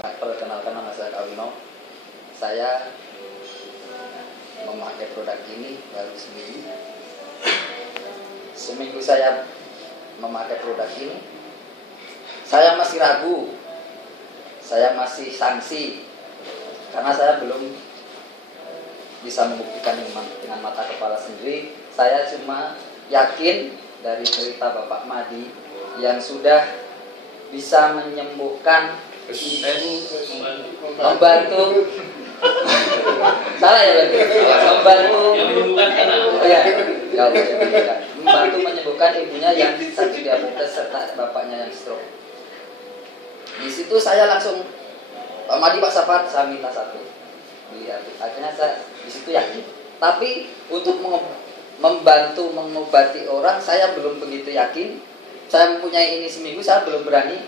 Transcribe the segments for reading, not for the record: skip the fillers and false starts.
Perkenalkan, nama saya Kawino. Saya memakai produk ini baru seminggu. Seminggu saya memakai produk ini, saya masih ragu, saya masih sanksi, karena saya belum bisa membuktikan dengan mata kepala sendiri. Saya cuma yakin dari cerita Bapak Madi yang sudah bisa menyembuhkan, membantu salah ya berarti, membantu membantu menyembuhkan ibunya yang sakit diabetes serta bapaknya yang stroke. Di situ saya langsung, Pak Madi, Pak Safat, saya minta satu. Lihat, akhirnya saya di situ yakin. Tapi untuk membantu mengobati orang, saya belum begitu yakin. Saya mempunyai ini seminggu, saya belum berani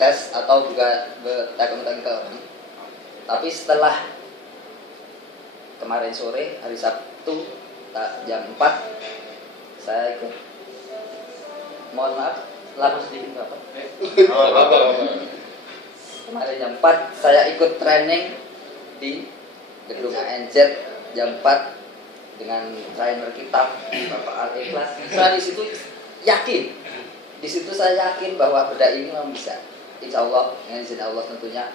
tes atau juga bertanya ke orang. Tapi setelah kemarin sore, hari Sabtu jam 4, saya ikut. Mohon maaf, lama sedikit Bapak. Kemarin jam 4 saya ikut training di gedung ANZ jam 4 dengan trainer kita Bapak Al-Ikhlas. Saya di situ yakin, di situ saya yakin bahwa benda ini memang bisa. Insya Allah, dengan izin Allah tentunya.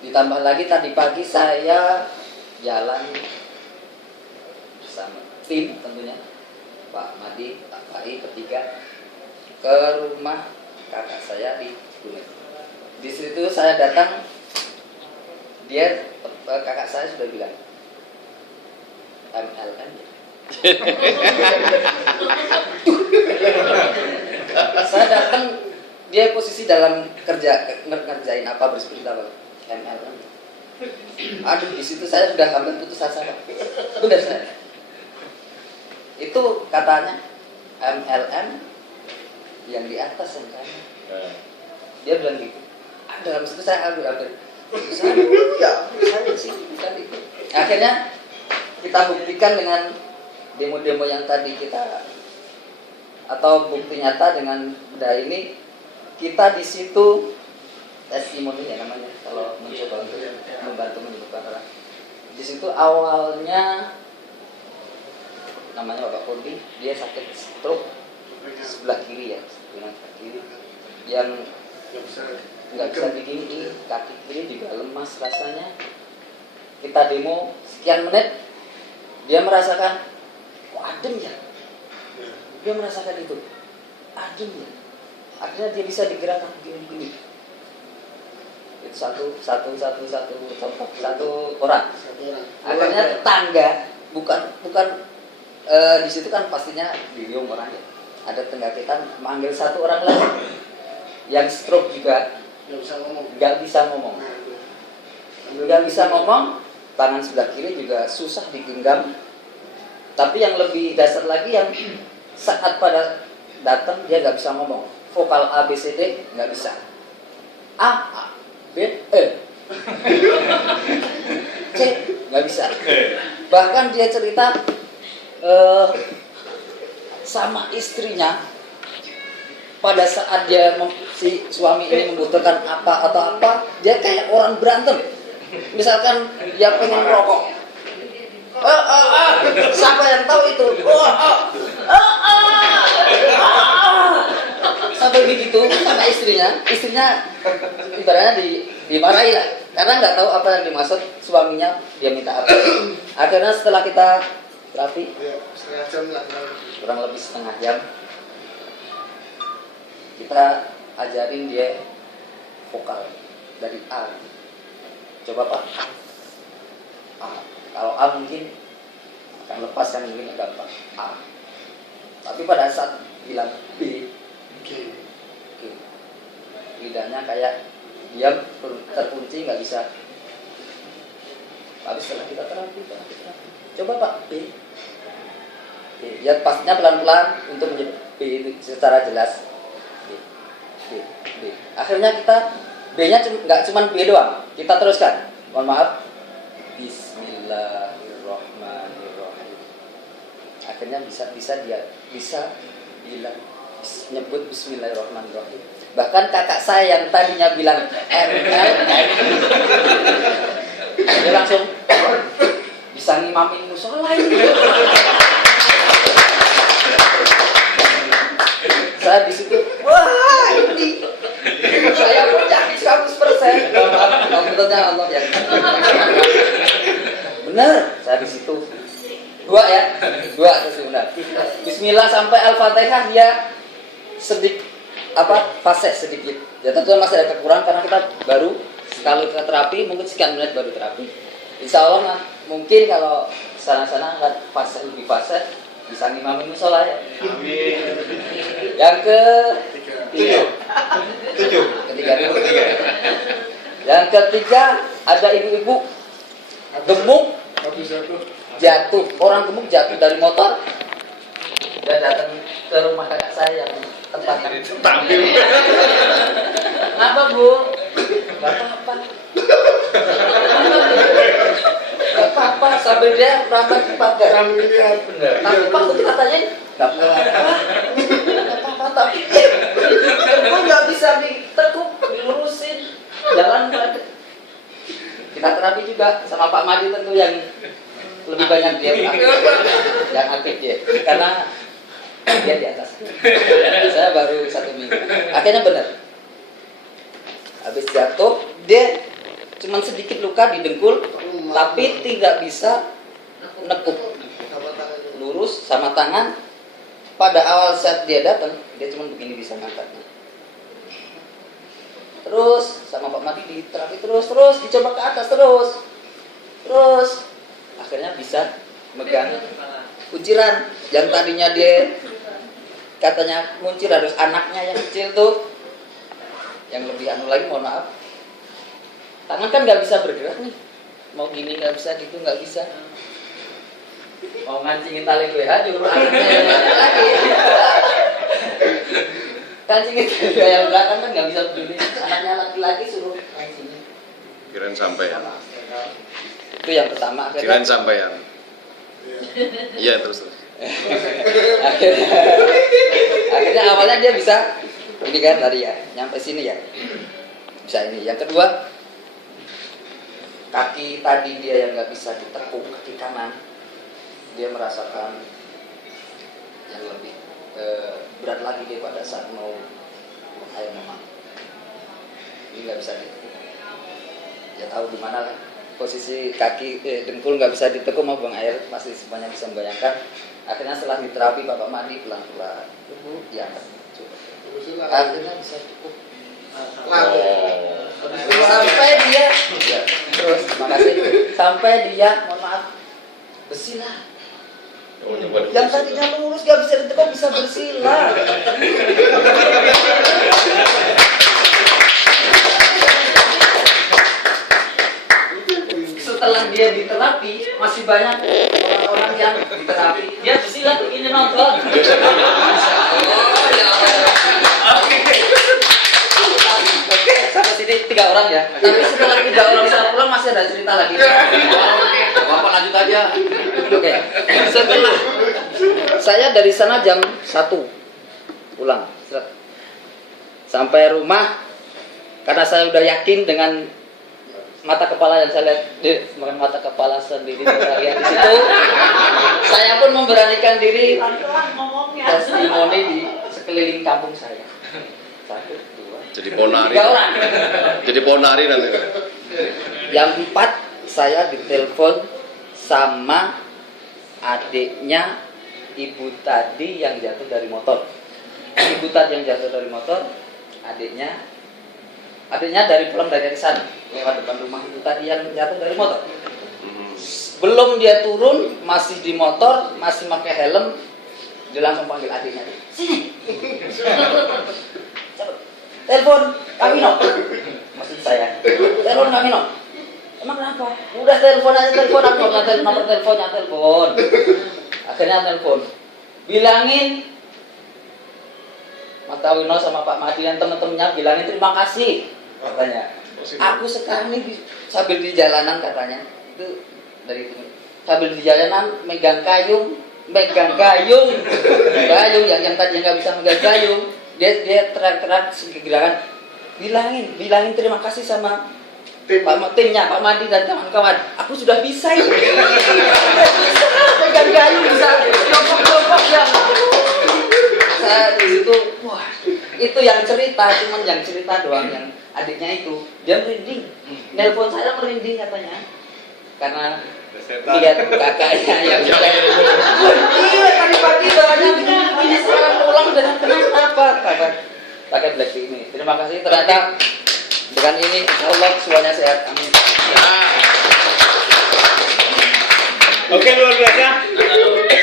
Ditambah lagi tadi pagi saya jalan bersama tim tentunya, Pak Madi, Pak Pai, bertiga ke rumah kakak saya di Gunung. Di situ saya datang, kakak saya sudah bilang MLM ya. Saya datang, dia posisi dalam ngerjain apa, berseperti apa, MLM. Aduh, di situ saya sudah hampir putus asa, Pak. Benar saya. Itu katanya MLM yang di atas yang kanan. Dia bilang gitu. Dalam situ saya hampir saya sih bukan itu. Akhirnya kita buktikan dengan demo-demo yang tadi kita, atau bukti nyata dengan benda ini. Kita di situ testimoni ya namanya, kalau mencoba untuk membantu menyembuhkan orang. Di situ awalnya namanya Bapak Kurdi, dia sakit stroke sebelah kiri ya, sebelah kiri yang nggak bisa begini, kaki kiri juga lemas rasanya. Kita demo sekian menit, dia merasakan kok adem ya, dia merasakan itu adem ya. Akhirnya dia bisa digerakkan begini. Itu satu orang. Akhirnya tetangga, bukan di situ kan pastinya bingung orangnya. Ada tetangga kita manggil satu orang lagi yang stroke juga, nggak bisa ngomong, tangan sebelah kiri juga susah digenggam. Tapi yang lebih dasar lagi, yang saat pada datang dia nggak bisa ngomong, vokal A B C D nggak bisa, A B E C nggak bisa. Bahkan dia cerita sama istrinya, pada saat si suami ini membutuhkan apa atau apa, dia kayak orang berantem. Misalkan dia pengen merokok, siapa yang tahu itu? Sampai begitu sama istrinya ibaratnya dimarahi lah, karena nggak tahu apa yang dimaksud suaminya, dia minta apa. Akhirnya setelah kita terapi kurang lebih setengah jam, kita ajarin dia vokal dari A. Coba Pak, A. Kalau A mungkin akan lepas, kan mungkin gampang A. Tapi pada saat bilang B, lidahnya kayak dia terkunci, nggak bisa. Tapi setelah kita terapi, coba Pak B. Ya pastinya pelan-pelan untuk menyebut B itu secara jelas. B. Akhirnya kita B-nya nggak cuma B doang, kita teruskan. Mohon maaf, Bismillahirrahmanirrahim. Akhirnya dia bisa bilang, nyebut Bismillahirrahmanirrahim. Bahkan kakak saya yang tadinya bilang MLM, dia langsung bisa ngimamin musola ini. Saya di situ, wah ini saya pun yakin 100%. Komputernya Allah yang benar. Saya di situ dua terus benar. Bismillah sampai Al-Fatihah dia sedikit fase sedikit. Ya tentu masih ada kekurangan karena kita baru sekali ke terapi, mungkin sekian menit baru terapi. Insya Allah mungkin kalau sana-sana nggak fase lebih fase bisa ngimamin musola ya. Amin. Yang ketiga ada ibu-ibu gemuk jatuh, orang gemuk jatuh dari motor. Dia datang ke rumah kakak saya yang tempatnya. Kenapa Bu? Gak apa-apa. Gak apa-apa, sambil dia rambat di pagar. Tapi waktu katanya gak apa-apa, tapi gue gak bisa ditekuk, dilurusin, jalan balik. Kita terapi juga sama Pak Madi tentu yang lebih banyak dia yang aktif dia, karena dia di atas. Saya baru 1 minggu. Akhirnya benar. Habis jatuh, dia cuma sedikit luka di dengkul, tapi tidak bisa nekuk. Lurus sama tangan. Pada awal saat dia datang, dia cuma begini bisa ngangkatnya. Terus sama Pak Madi di terapi terus dicoba ke atas terus akhirnya bisa megang kunciran yang tadinya dia katanya kuncir harus anaknya yang kecil tuh yang lebih anu lagi, mohon maaf, tangan kan nggak bisa bergerak nih, mau gini nggak bisa, gitu nggak bisa, mau ngancingin tali BH juru anaknya yang lagi kancingin tali yang belakang kan nggak bisa begini, anaknya laki-laki suruh kancingin. Kirain sampean. Itu yang pertama. Kirain sampean. Iya terus. akhirnya awalnya dia bisa ini kan tadi ya, nyampe sini ya, bisa ini. Yang kedua, kaki tadi dia yang nggak bisa ditekuk, kaki kanan dia merasakan yang lebih berat lagi dia pada saat mau air memang ini nggak bisa ditekuk. Ya tahu di mana lah posisi kaki dengkul nggak bisa ditekuk mau buang air, pasti semuanya bisa membayangkan. Akhirnya setelah diterapi Bapak Madi pelan-pelan ya akhirnya bisa cukup sampai dia terus makasih sampai dia mohon maaf bersilah. Yang tadinya lurus gak bisa ditekuk bisa bersilah. Setelah dia diterapi masih banyak orang-orang yang diterapi dia bersilah begini nonton. Oke, sampai sini 3 orang ya. Tapi setelah 3 orang saya pulang masih ada cerita lagi. Bapak lanjut aja. Oke. Setelah saya dari sana jam 1 pulang. Sampai rumah karena saya udah yakin dengan mata kepala yang saya lihat, dengan mata kepala sendiri saya lihat di situ, saya pun memberanikan diri testimoni di sekeliling kampung saya. 1, 2, jadi ponari. 3 orang. Jadi ponari nanti. Yang 4 saya ditelepon sama adiknya ibu tadi yang jatuh dari motor. Ibu tadi yang jatuh dari motor, adiknya dari pulang dari sana lewat depan rumah ibu tadi yang jatuh dari motor. Belum dia turun, masih di motor, masih pakai helm, dia langsung panggil adiknya. Sini. Telepon kami no. Maksud saya. Telepon kami no. Emang kenapa? Udah telepon aja, telepon aku nggak nomor teleponnya, telepon. Akhirnya telepon. Bilangin Mas Tawino sama Pak Madi dan teman-temannya bilangin terima kasih katanya. Aku sekarang ini sambil di jalanan katanya itu dari itu sambil di jalanan megang gayung yang tadi nggak bisa megang gayung dia teriak-teriak segerakan, bilangin terima kasih sama timnya Pak Madi dan kawan-kawan. Aku sudah bisa ini. Bisa pegang kayu, bisa kelompok yang saya di situ, wah itu yang cerita, cuman yang cerita doang, yang adiknya itu dia merinding, nelpon saya merinding katanya karena lihat kakaknya yang sudah iya tadi pagi banyak ini sekarang pulang dengan kenapa kabar pakai black ini. Terima kasih, ternyata dengan ini insya Allah semuanya sehat, amin. Oke, luar biasa.